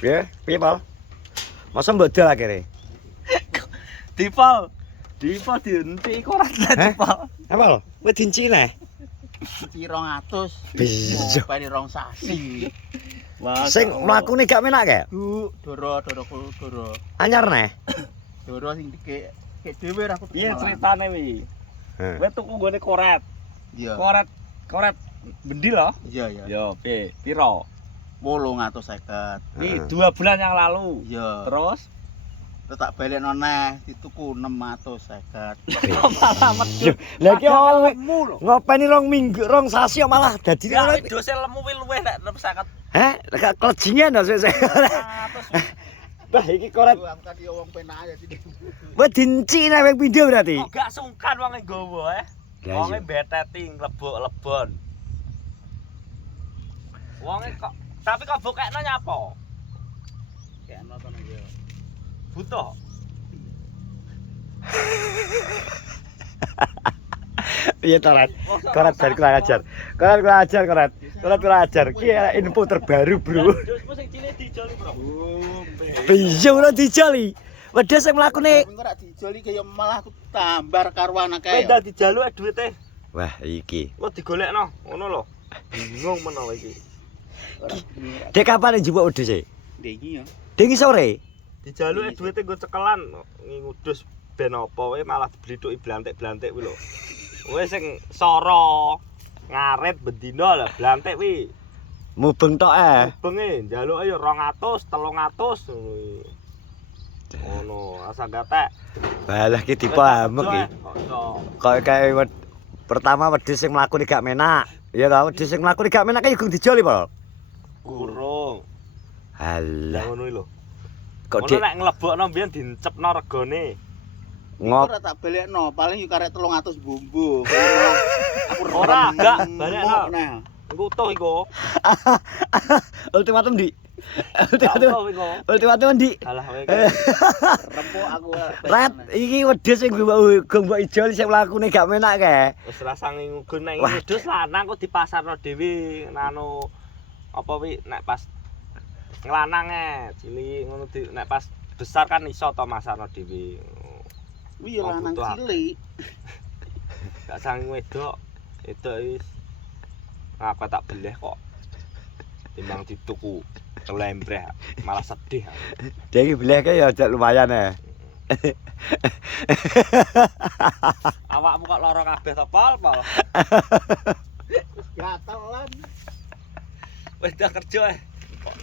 Piye, Pol? Masa mbodol akhire? Dipol dihenti kok ora dipol. Apa? Wis dinci neh. Iki 200. Bisa. Ngopeni 2 sasi. Sing mlakune gak menak kae? Doro. Anyar neh. Doro sing dikek dhewe ra kudu. Piye ceritane wi? Heeh. Kowe tuku nggone koret. Iya. Koret bendi lho. Iya. Yo, piye? Piro? 850. Iki 2 bulan yang lalu. Iya. Terus tak balekno neh dituku 650. malah medhot. Lah iki lemu lho. ngopeni 2 minggu, 2 sasi kok malah dadi Ya ngono. dose lemu wi luwih nek 650. Heh, lek klejingan to sik. Bah iki koret Angkat yo wong penak ya sini. wis dinci neh ping pindho berarti. Kok gak sungkan wong nggawa Ya, Wonge iya. beteti nglebok-lebon. Wonge kok tapi kok bokekno nyapa? Kayakno to nang yo. Butuh. Piye to, Rat? Koret bar kurang ajar. Koret kurang ajar. Ki info terbaru, Bro. Jusmu sing cilik dijoli, Bro. Piye ora dijoli? Wedhus sing mlakune. Engko rak dijoli kaya malah aku tambar karo anake. Kowe ndak dijaluk duwite. Wah, iki. Kok digolekno, ngono lho. Bingung menawa iki. Dek kapan njupuk wedhus e? Iki yo. Dek sore. Dijaluke duwite nggo cekelan ngudus ben apa kowe malah diblithuki blantik-blantik kuwi lho. Kowe sing sora ngaret bendina lah blantik kuwi. Mubeng tok Benge njaluke ya 200, 300 ngono iki. Ngono, asa gatek. Balah ki dipamek iki. Kok kae pertama wedhus sing mlaku gak menak. Ya ta, wedhus sing mlaku gak menak ki kudu dijoli, Pol. Kurung. Lah Halah, ngono iki lho. kok Ngono dik nek nglebokno mbiyen dincepno regane. ngop Ora tak balekno, paling yo karek 300 bumbu. Aku Ora, gak, balekno. Nah, Engko utuh iku. ultimatum di. Gak utuh iku. Ultimatum di. Alah kowe. rempuk aku. Rat, iki wedhus sing mbok ijol sing mlakune gak menak kae. Wis rasange ngugun nek Wah. wedhus lanang kok dipasarno dhewe nano apa wi nek pas nglanang cilik ngono nek pas besar kan iso to masarno dhewe. Wih yo lanang cilik. Gak sang wedok. Wedok wis ngapa tak beleh kok. Timbang dituku kelembreh malah sedih. Dek iki bleke ya lumayan Awakmu kok lara kabeh to, Pol? Gatelan. Wis dah kerja Kok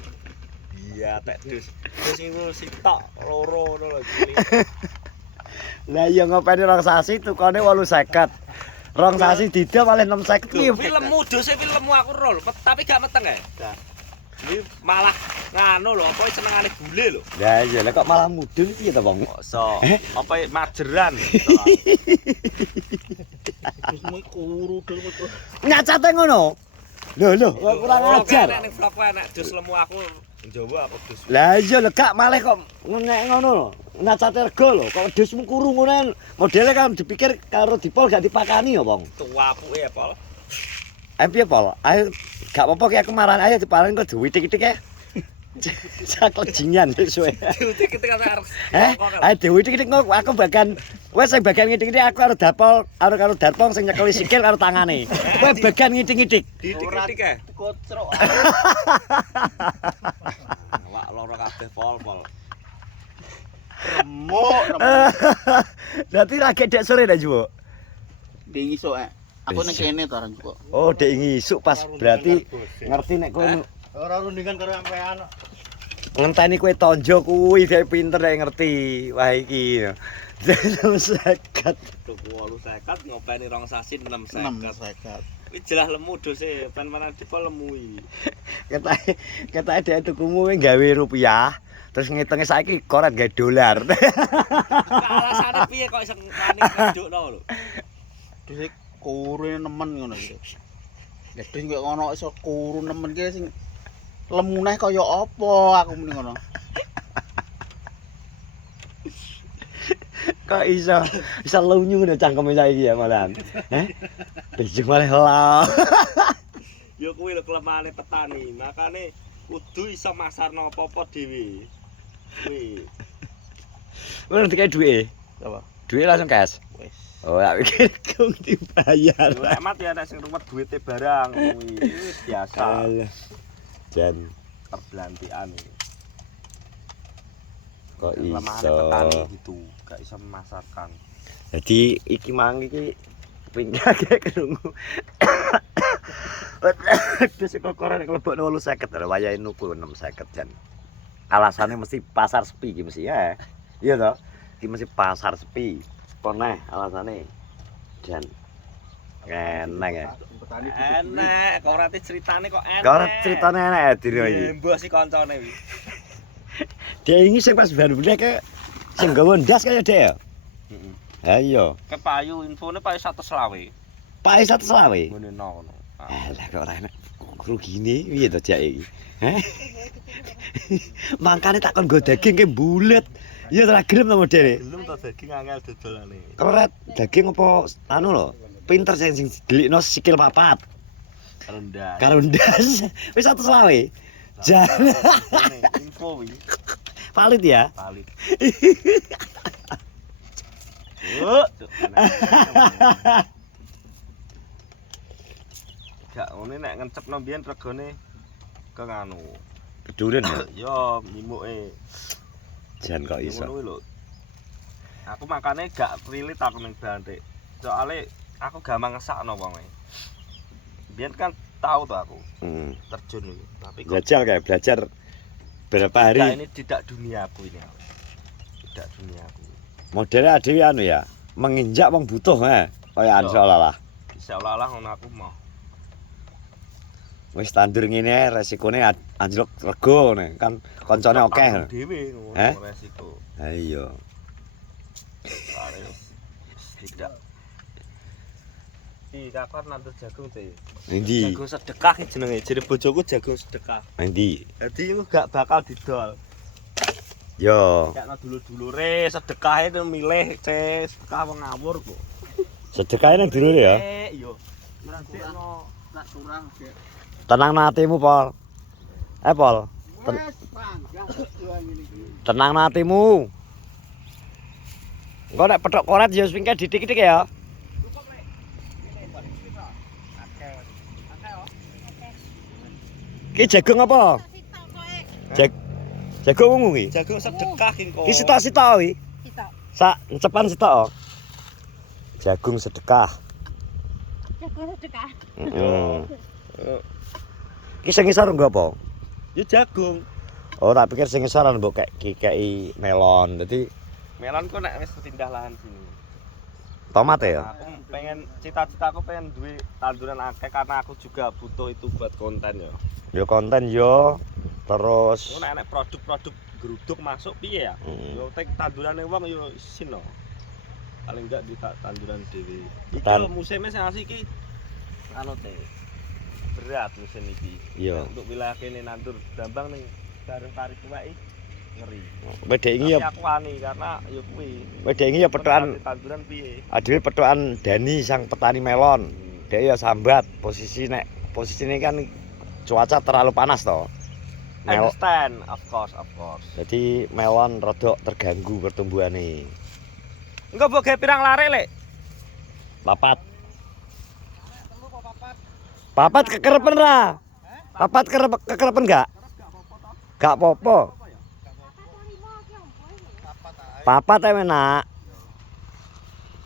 iya tek dus. Terus iku sitok loro ngono lho cilik. Lah iya ngopeni 2 sasi tukane 850. 2 sasi didol paling 650 piye. Filmmu dose filmmu aku rol, tapi gak meteng ae. Ini malah nganu lho, apa senengane bule lho. Lah iya lah kok malah mudun piye to, Bang? So, apa majeran. Terus kuru dul kok. Nyacate ngono. Lho, kok kurang ajar. Nek ning vlog wae nek dus lemu aku Jawa apa dus. Lah iya lho gak malah kok nek ngono lho. Nyacate rego lho, kok wedhusmu kuru ngono. Modele kan dipikir karo dipol gak dipakani ya, Bang. Tua apuke ya, Pol. Ayo piye, Pol? Ayo gak apa-apa ki aku marani ayo diparing kok diwitik-witik ya. Sak lejingan suwe. Diutik-utik arep. Ayo diwitik-witik kok aku bagian wes sing bagian ngitik-ngitik aku karo dapol, karo darpong sing nyekeli sikil karo tangane. Kowe bagian ngitik-ngitik. Diutik-utik ya. Kocrok. Awak loro kabeh Pol. Remuk. Berarti lagi dek sore dah juga. Dingi sok aku nang kene to arep kok. Oh, dek ngisuk pas berarti ngerti nek kowe Ora rundingan karo sampean. ngenteni kowe tonjo kuwi dek pinter dek ngerti. Wah iki. Sekat. Tuku 850 ngopeni 2 sasi 650. 650. Wis jelas lemu dose, pen-penan dipol lemu iki. Ketae dek tukumu gawe rupiah. Terus ngitungnya saiki koret gawe dolar. Alasane piye kok iso ngani ndukno lho. Terus kuru nemen ngono iki. Lah terus kok ngono iso kuru nemen ki sing lemu neh kaya apa aku muni ngono. Kok iso lunyu ngono cangkeme saiki ya malahan. Bijing malah lah. Ya kuwi lho kelemahane petani. Makane kudu iso masarno apa-apa dhewe. Kuwi. Kowe ngerti kae duwe. Apa? Duwe langsung cash. Wis. Oh, tak pikir kung dibayar. Lek mat ya nek sing ruwet duwite barang kuwi wis biasa. Alah. Jan Perblantian iki. kok Kelemahan iso. petani gitu, gak iso memasarkan. Jadi iki mang iki pindah kayak krungu. Wis kok koran klebokno 850 lho wayahe nuku 650 jan. Alasannya mesti pasar sepi iki mesti ya. Iya toh? Iki mesti pasar sepi. Koneh alasannya. Jan. Enak ya. Petani Enak, kok ora ceritane kok enak. Kok ceritane enak ya dino iki. Mbok si koncone iki. Dia ini sing pas baru ke sing gawe ndas kaya dia ya. Heeh. Ha iya. Kepayu infone payu 120. Pae 120. Ngene ngono. Alah kok ora enak. Rugine piye to jak iki? Heh. Mangkane tak kon nggo daging ke bulet. Iya ora gelem to modele. Belum to daging angel dodolane. Keret daging apa anu lho. Pinter sing delikno sikil papat. Rendah. Karo ndas wis 120. Jan Info wi. valid ya. Valid. Cuk. Gak ngene nek ngencepno mbiyen regane ke nganu. Keduren ya. Yo nyimuke. Jan kok iso. Ngono kuwi lho. Aku makane gak prilit aku ning Bantik. Soale aku gampang ngesakno wonge. Biyen kan tahu tuh aku terjun iki. Tapi kok Jajal kayak belajar berapa hari. nah, ini tidak duniaku ini. Tidak duniaku. Modelnya dhewe anu ya, menginjak wong butuh kaya anu seolah-olah. Seolah-olah ngono aku mau. Wis tandur ngene resikone anjlok rego ngene kan koncone akeh. Dhewe ngono Eh? resiko. Ha iya. Tidak. Iki kapan nandur jagung teh? Endi? Jagung sedekah iki jenenge. Jere bojoku jagung sedekah. Endi? Dadi iku gak bakal didol. Yo, Gak ana dulur-dulure sedekahe itu milih sedekah wong ngawur kok. sedekahe nang dulur ya. Iya. Nantikno tak kurang sih. Tenang hatimu, Pol. Pol. Wes panggang doang iki. Tenang hatimu. Engko nek petok koret ya wis pingke ditik-ditik ya. Ki jagung apa? Jagung ungu ki. jagung sedekah iki kok. Ki sitok-sitok wi. Sitok. Sak cepan sitok. Jagung sedekah. Jagung sedekah. Heeh. Ki sing ngisor nggo apa? Ya jagung. Oh, tak pikir sing ngisor mbok kei melon. Dadi Melon kok nek wis pindah lahan sini. tomat ya. Aku pengen cita-citaku pengen duwe tanduran akeh karena aku juga butuh itu buat konten ya. Yo konten yo. Terus Nek produk-produk geruduk masuk piye ya? Yo tek tandurane wong yo isin no. Paling enggak di tanduran dhewe. Iki lho musimnya sing asik iki anu teh. Berat musim iki. Iya. Untuk wilayah kene nandur Brambang ning bareng Kari Tuwek ngeri. wedhe iki Tapi ya aku wani karena yo kuwi. wedhe iki ya pethokan tanduran piye? adewe pethokan Dani sang petani melon. Dia ya sambat posisine kan cuaca terlalu panas toh. Understand, of course. Jadi melon rodok terganggu pertumbuhane. Enggak mbok gawe pirang lare, Lek? Papat. Papat kekerepen ra? Papat kekerepen enggak? Enggak apa-apa. Papat ae enak.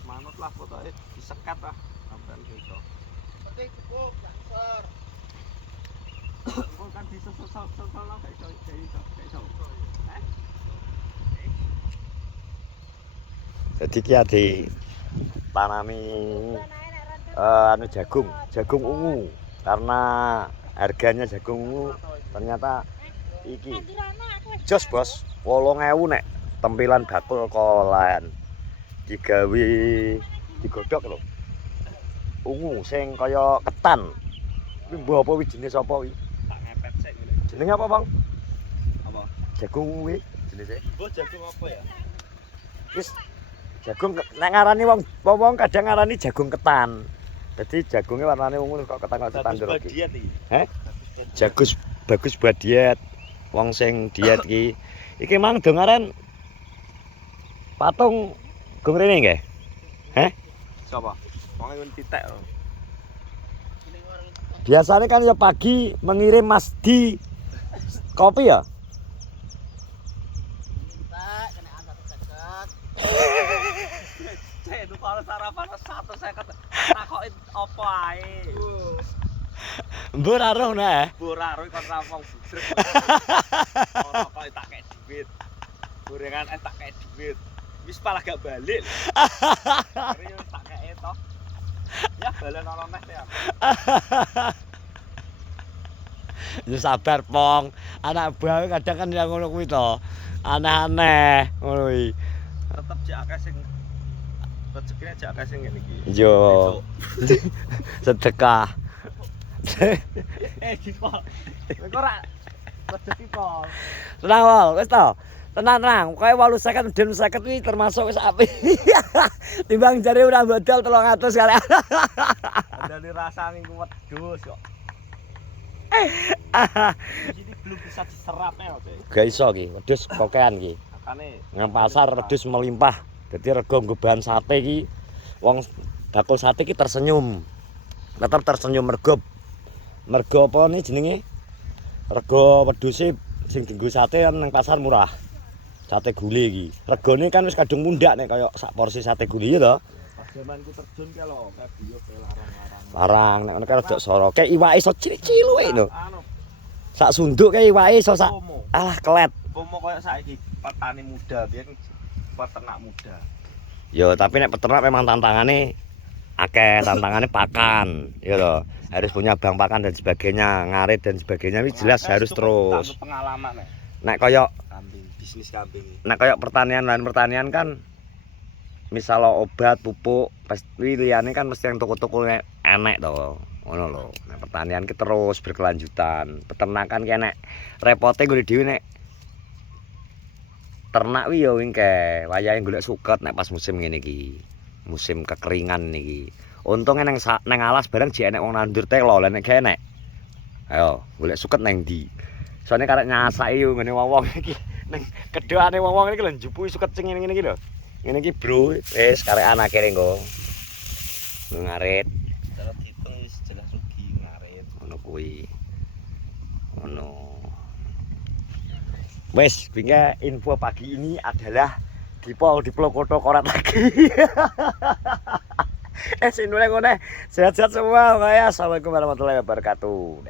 Manut lah pokoke disekat lah sampean iso. Penting cukup, gak ser. Kok kan disesel-sesel lah gak iso. Jadi ki ade tanami anu jagung ungu. Karena harganya jagung ungu ternyata iki jos bos 8.000 nek tempilan bakul kolan digawe digodhog lho. Ungu sing kaya ketan. Kuwi mbah apa wijine sapa kuwi? Tak ngepet sik ngene. Jenenge apa, Bang? Apa? Jagung ungu kuwi jenenge. Mbok jagung apa ya? Wis jagung nek ngarani wong kadang ngarani jagung ketan. Jadi jagungnya warnane ungu kok ketan kok tandur iki. Badian iki. Heh? Jagus bagus buat diet. Wong sing diet iki iki mang dongaren patung gong rene nggih. Siapa? Wong ngene titik. Biasanya kan ya pagi mengirim Mas Di kopi ya. Tak kena angkat seket. Cek itu kalau sarapan 150. Takoki apa ae. Mbok ora roh nah. Ora ro kon rampung bugrek. Ora kok tak kek duit. Gorengan tak kek duit. Wis malah gak balik. Serius tak kek toh. Ya balen ana neh ya. Ya sabar Pong. Anak buah kadang kan yang ngono kuwi to. Aneh-aneh ngono kuwi. Tetep jek akeh sing rezekine jek akeh sing ngene iki. Yo. Sedekah. Gipol. Kok ora rezeki pol. Tenang Wol, wis to. Tenang. Kayak 850 den 50 kuwi termasuk wis apik. Timbang jare ora bodol 300 kali. Andane rasane wedhus kok. Jadi belum bisa diserap ya, Cek. Gak iso ki, wedhus kokean ki. Makane Nang pasar wedhus melimpah. Dadi rego nggo bahan sate ki wong bakul sate ki tersenyum. Tetep tersenyum mergo apa nih jenenge? Rego wedhuse sing dienggo sate kan nang pasar murah. Sate gule iki. Regane kan wis kadung mundhak nek kaya sak porsi sate gule ya to. pas zamanku terjun ki lho, kayak biyo kayak larang-larang. Larang nek ngono kae rada soro. Kayak iwake iso cilik-cilik lho. Anu, Sak sunduk kayak iwake iso sak pomo. alah kelet. Pomo koyo saiki petani muda, biyen peternak muda. Yo tapi nek peternak memang tantangannya akeh, tantangannya pakan, ya loh. Harus punya bank pakan dan sebagainya, ngarit dan sebagainya ini jelas Nah, harus itu kan terus. tangguh pengalaman nek Nek koyo kambing, bisnis kambing. pertanian lain pertanian kan misal obat, pupuk, pasti liyane kan mesti yang toko-toko enek to. Ngono lho. Nek pertanian ki terus berkelanjutan. Peternakan ki enek repote golek dhewe nek ternak wi yo wingke wayahe golek suket nek pas musim ngene iki. Musim kekeringan niki. Untunge nang alas bareng jek enek wong nandur telo, lha nek gak enek. Ayo, golek suket nang ndi? Soale karek nyasaki yo ngene wong iki. Ning kedhoane wong iki lho njupuhi suket sing ngene-ngene iki lho. Ngene iki, Bro. Wis karek anake renggo. Ngarit Cara dihitung wis jelas rugi ngarit. ngono kuwi. Ngono. Wes, hingga info pagi ini adalah Dipol Diplokoto korat lagi. Sini ngene. Sehat-sehat semua, ya. Assalamualaikum warahmatullahi wabarakatuh.